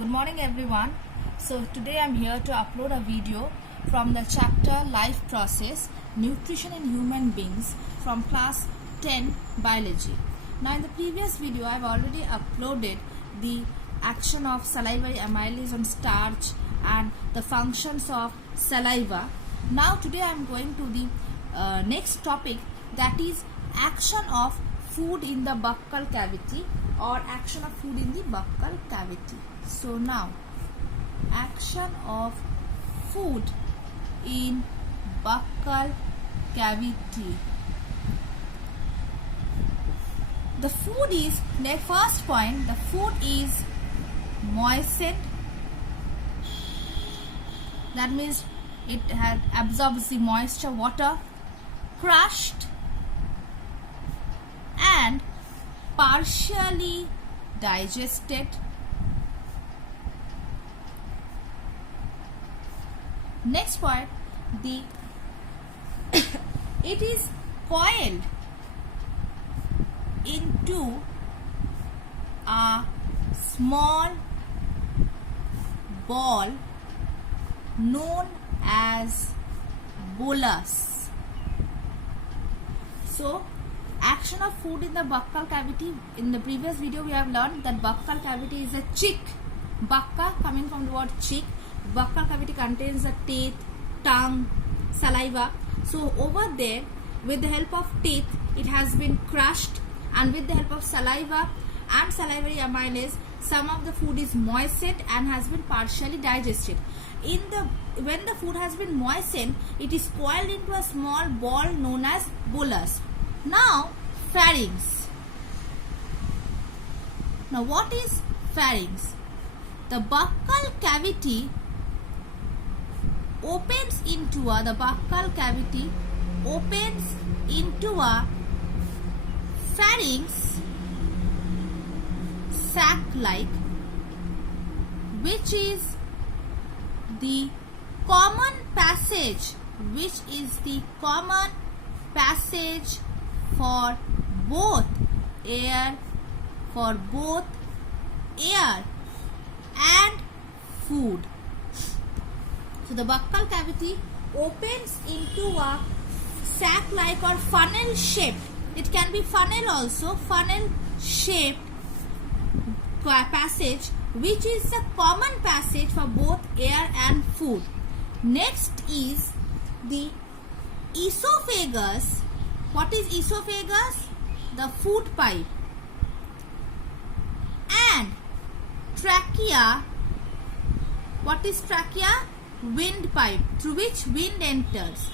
Good morning everyone. So today I'm here to upload a video from the chapter Life Process Nutrition in Human Beings from class 10 Biology. Now in the previous video I've already uploaded the action of salivary amylase on starch and the functions of saliva. Now today I'm going to the next topic, that is action of food in the buccal cavity or action of food in the buccal cavity. So now action of food in buccal cavity. The food is, the first point, the food is moistened. That means it absorbs the moisture, water, crushed and partially digested. Next point, it is coiled into a small ball known as bolus. So action of food in the buccal cavity. In the previous video we have learned that buccal cavity is a chick. Bucca coming from the word chick. Buccal cavity contains the teeth, tongue, saliva. So over there, with the help of teeth, it has been crushed, and with the help of saliva and salivary amylase, some of the food is moistened and has been partially digested. When the food has been moistened, it is coiled into a small ball known as bolus. Now pharynx. Now what is pharynx? The buccal cavity opens into a pharynx sac-like, which is the common passage for both air and food. So the buccal cavity opens into a sac-like or funnel shaped. It can be funnel also, funnel shaped passage, which is the common passage for both air and food. Next is the esophagus. What is esophagus? The food pipe. And trachea. What is trachea? Windpipe, through which wind enters.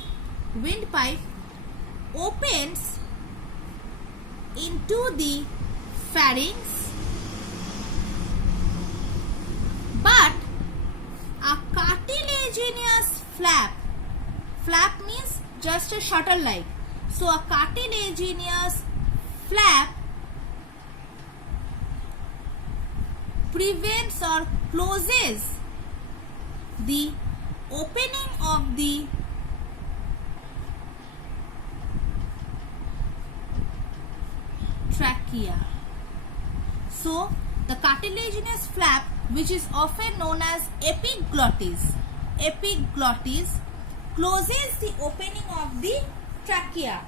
Windpipe opens into the pharynx, but a cartilaginous flap means just a shuttle like. So a cartilaginous flap prevents or closes the opening of the trachea. So the cartilaginous flap, which is often known as epiglottis, closes the opening of the trachea,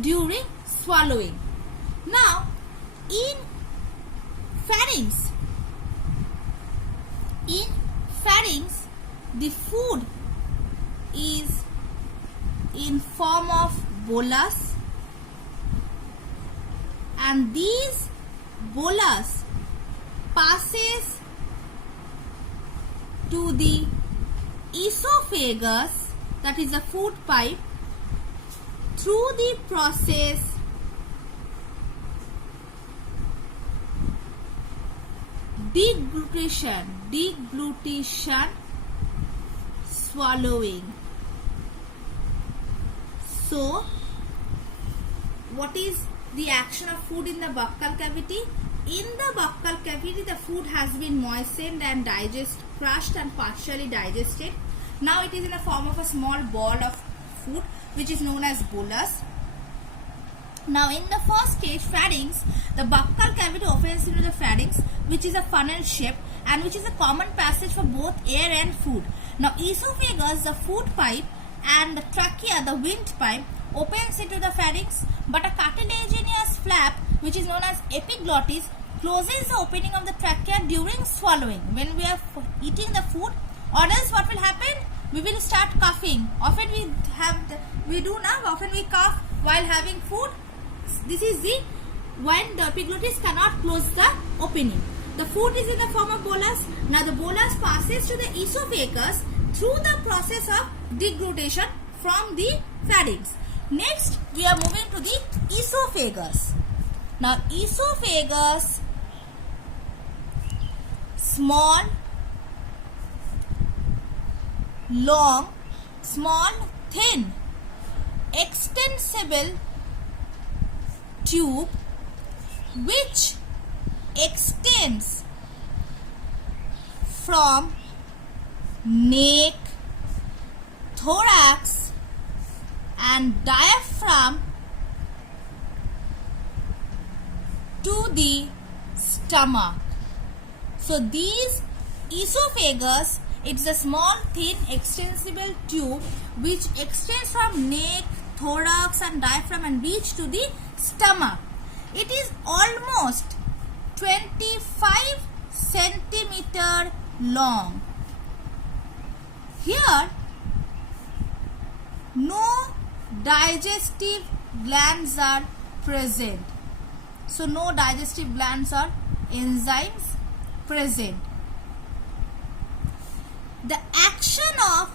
during swallowing. Now in pharynx, the food is in form of bolus, and these bolus passes to the esophagus, that is a food pipe, through the process deglutition, swallowing. So what is the action of food in the buccal cavity? In the buccal cavity, the food has been moistened and crushed and partially digested. Now it is in the form of a small ball of food, which is known as bolus. Now in the first stage, pharynx, the buccal cavity opens into the pharynx, which is a funnel shape and which is a common passage for both air and food. Now esophagus, the food pipe, and the trachea, the windpipe, opens into the pharynx, but a cartilaginous flap, which is known as epiglottis, closes the opening of the trachea during swallowing. When we are eating the food, or else what will happen? We will start coughing. Often often we cough while having food. This is when the epiglottis cannot close the opening. The food is in the form of bolus. Now the bolus passes to the esophagus through the process of deglutition from the pharynx. Next, we are moving to the esophagus. Now esophagus, small, long, small, thin, extensible tube which extends from neck, thorax and diaphragm to the stomach. So these esophagus, it's a small thin extensible tube which extends from neck, thorax and diaphragm and reach to the stomach. It is almost 25 centimeter long. Here no digestive glands are present. So no digestive glands or enzymes present. The action of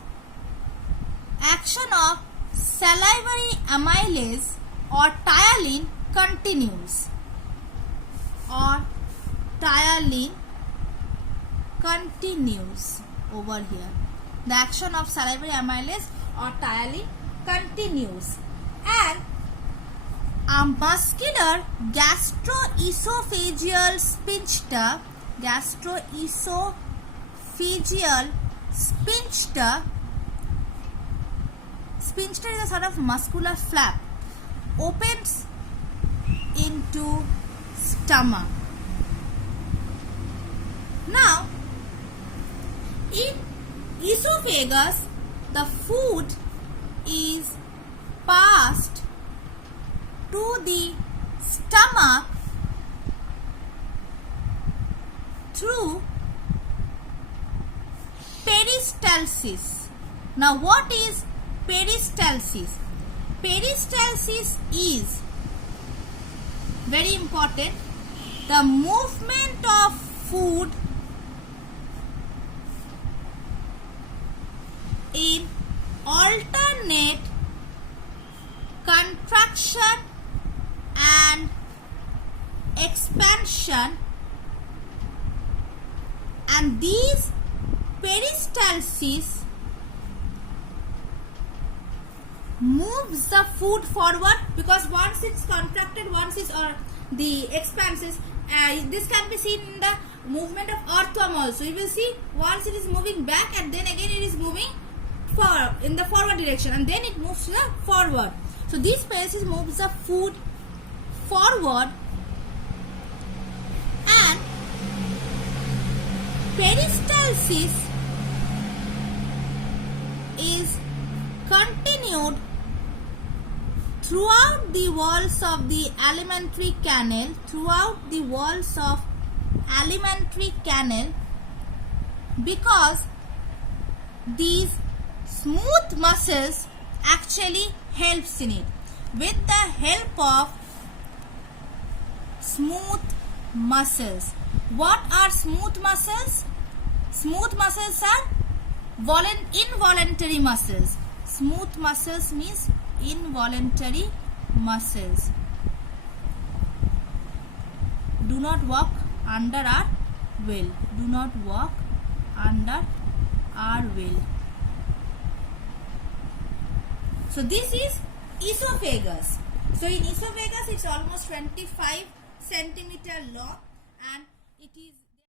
salivary amylase or ptyalin continues. Over here. The action of salivary amylase or ptyalin continues, and a muscular gastroesophageal sphincter, sphincter is a sort of muscular flap, opens into stomach. Now in esophagus, the food is passed to the stomach through peristalsis. Now what is peristalsis? Peristalsis is very important. The movement of food in alternate contraction and expansion, and these peristalsis moves the food forward, because once it's contracted, once it's the expanses, this can be seen in the movement of earthworm also. You will see once it is moving back and then again it is moving forward in the forward direction, and then it moves to the forward. So this peristalsis moves the food forward, and peristalsis is continued throughout the walls of the alimentary canal, because these smooth muscles actually helps in it. With the help of smooth muscles. What are smooth muscles? Smooth muscles are involuntary muscles. Smooth muscles means involuntary muscles. Do not walk under our will. Do not walk under our will. So this is esophagus. So in esophagus it's almost 25 centimeter long, and